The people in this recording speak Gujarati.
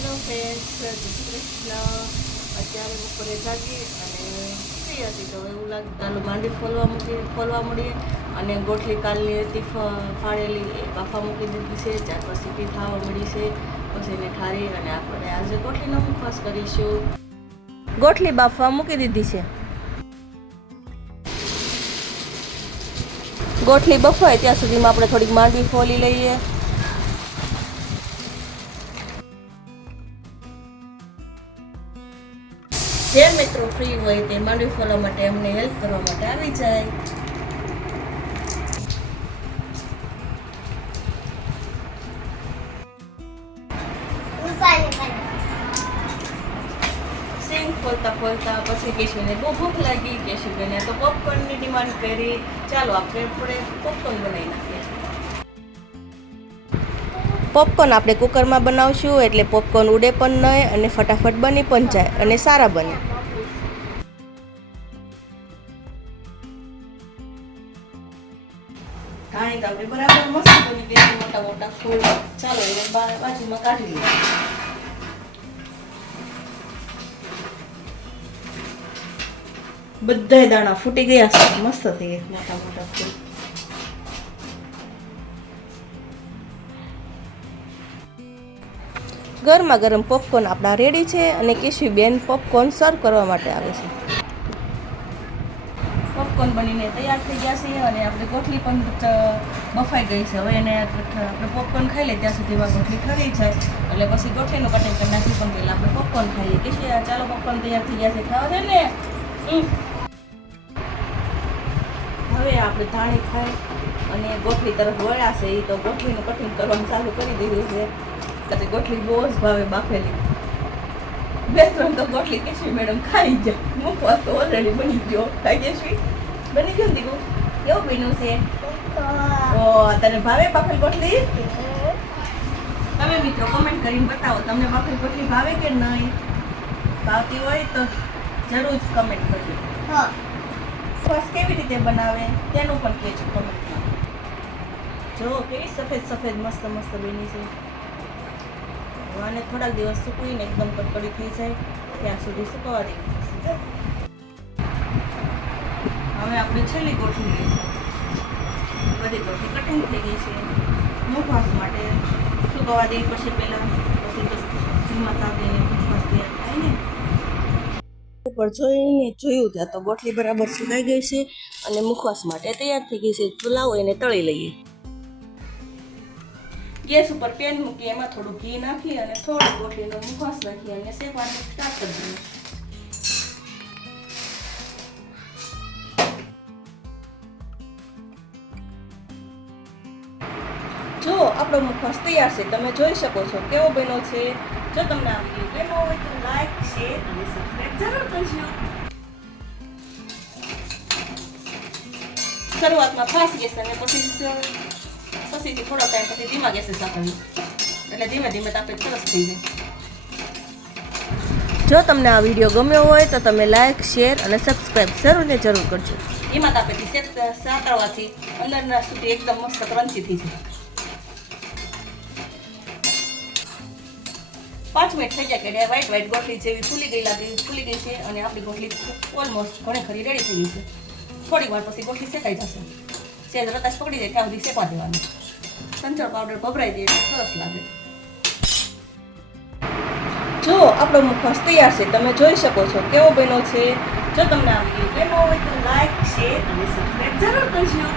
હેલો ફ્રેન્ડ્સ જય શ્રી કૃષ્ણ અત્યારે બપોરે જાગી અને ફ્રી હતી તો એવું લાગે ચાલો માંડી ફોલવા મૂકી ફોલવા મળીએ અને ગોઠલી કાલની હતી ફાળેલી એ બાફા મૂકી દીધી છે ચાર પછી પી થવા મળી છે પછી એને ઠારી અને આપણે આજે ગોઠલીનો મુખવાસ કરીશું ગોઠલી બાફવા મૂકી દીધી છે ગોઠલી બફાય ત્યાં સુધીમાં આપણે થોડીક માંડવી ફોલી લઈએ જે મિત્રો ફ્રી હોય તે માંડવી ફોલવા માટે અમને હેલ્પ કરવા માટે આવી જાય. સિંગ ખોલતા ફોલતા પછી કેશુને બહુ ભૂખ લાગી. કેશુબેને તો પોપકોર્નની ડિમાન્ડ કરી. ચાલો, આપણે આપણે પોપકોર્ન બનાવી નાખીએ. પોપકોર્ન આપણે કુકરમાં બનાવશું એટલે પોપકોર્ન ઉડે પણ નહીં અને ફટાફટ બની પણ જાય અને સારા બને. મોટા મોટા ફૂલ. ચાલો એને બધાય દાણા ફૂટી ગયા મસ્ત થઈ ગયા મોટા મોટા ફૂલ. ગરમા ગરમ પોપકોર્ન આપણા રેડી છે અને કેશુબેન પોપકોર્ન સર્વ કરવા માટે આવે છે. પોપકોર્ન બનીને તૈયાર થઈ ગયા છે અને આપણે ગોઠલી પણ બફાઈ ગઈ છે. હવે એને આપણે પોપકોર્ન ખાઈ લઈએ ત્યાં સુધીમાં ગોઠલી ઠરી જાય એટલે પછી કોથળીનું કટિંગ કરી નાખી પણ પહેલાં આપણે પોપકોર્ન ખાઈએ. કે ચાલો પોપકોર્ન તૈયાર થઈ ગયા છે. ખાવા છે ને. હવે આપણે ધાણી ખાઈ અને ગોઠલી તરફ વળ્યા છે. એ તો ગોઠલીનું કટિંગ કરવાનું ચાલુ કરી દીધું છે. પછી ગોટલી બહુ જ ભાવે બાફેલી. બે ત્રણ તો ગોઠલી કેશવી મેડમ ખાઈ ગયા. મૂકવા તો ઓલરેડી બની ગયો. ખાઈ કેશવી? બની ગયો દીકુ કેવું બીનું છે? ઓ તને ભાવે બાફેલ ગોટલી? તમે મિત્રો કમેન્ટ કરીને બતાવો તમને બાફેલ ગોટલી ભાવે કે નહીં? ભાવતી હોય તો જરૂર જ કમેન્ટ કરજો. શ્વાસ કેવી રીતે બનાવે? તેનું પણ કહેજો કમેન્ટમાં જો કેવી સફેદ સફેદ મસ્ત મસ્ત બની છે. આને થોડાક દિવસ સૂકવીને એકદમ કડકડી થઈ જાય, ત્યાં સુધી સુકવવા દેવી પડશે. હવે આપણે છેલ્લી ગોઠવી લઈશું. બધી ગોઠવી કટિંગ થઈ ગઈ છે. મુખવાસ માટે સુકવવા દેવી પડશે પહેલાં, પછી ધીમા તાપીને મુખવાસ તૈયાર થાય ને. ઉપર જોઈને જોયું ત્યાં તો ગોઠલી બરાબર સુકાઈ ગઈ છે અને મુખવાસ માટે તૈયાર થઈ ગઈ છે. તો લાવો એને તળી લઈએ. ગેસ ઉપર પેન મૂકી એમાં થોડું ઘી નાખી અને થોડું ગોઠલીનો મુખવાસ નાખી અને શેકવાનું સ્ટાર્ટ કરી દઈએ. જો આપણો મુખવાસ તૈયાર છે, તમે જોઈ શકો છો કેવો બન્યો છે. જો તમને આ વીડિયો ગમ્યો હોય તો લાઈક શેર અને સબસ્ક્રાઈબ જરૂર કરજો. શરૂઆતમાં ફાસ્ટ ગેસ અને પછી પછીથી થોડો ટાઈમ પછી ધીમા ગેસે સાકરવી એટલે ધીમે ધીમે તાપે સરસ થઈ જાય જો તમને આ વીડિયો ગમ્યો હોય તો તમે લાઇક શેર અને સબસ્ક્રાઇબ જરૂર ને જરૂર કરજો એમાં તાપેથી શેક સાતળવાથી અંદરના સુધી એકદમ મસ્ત ક્રંચી થઈ જાય પાંચ મિનિટ થઈ જાય કે વ્હાઈટ વ્હાઈટ ગોઠલી જેવી ફૂલી ગઈ લાગી ફૂલી ગઈ છે અને આપણી ગોઠલી ઓલમોસ્ટ ઘણી ખરી રેડી થઈ ગઈ છે થોડી વાર પછી ગોઠલી શેકાઈ જશે સેજ રતાશ પકડી જાય ત્યાં સુધી શેકવા દેવાનું સંચળ પાવડર જાય એટલે સરસ લાગે. જો આપણો મુખવાસ તૈયાર છે, તમે જોઈ શકો છો કેવો બન્યો છે. જો તમને આ વીડિયો ગમ્યો હોય તો લાઈક, શેર અને સબસ્ક્રાઈબ જરૂર કરજો.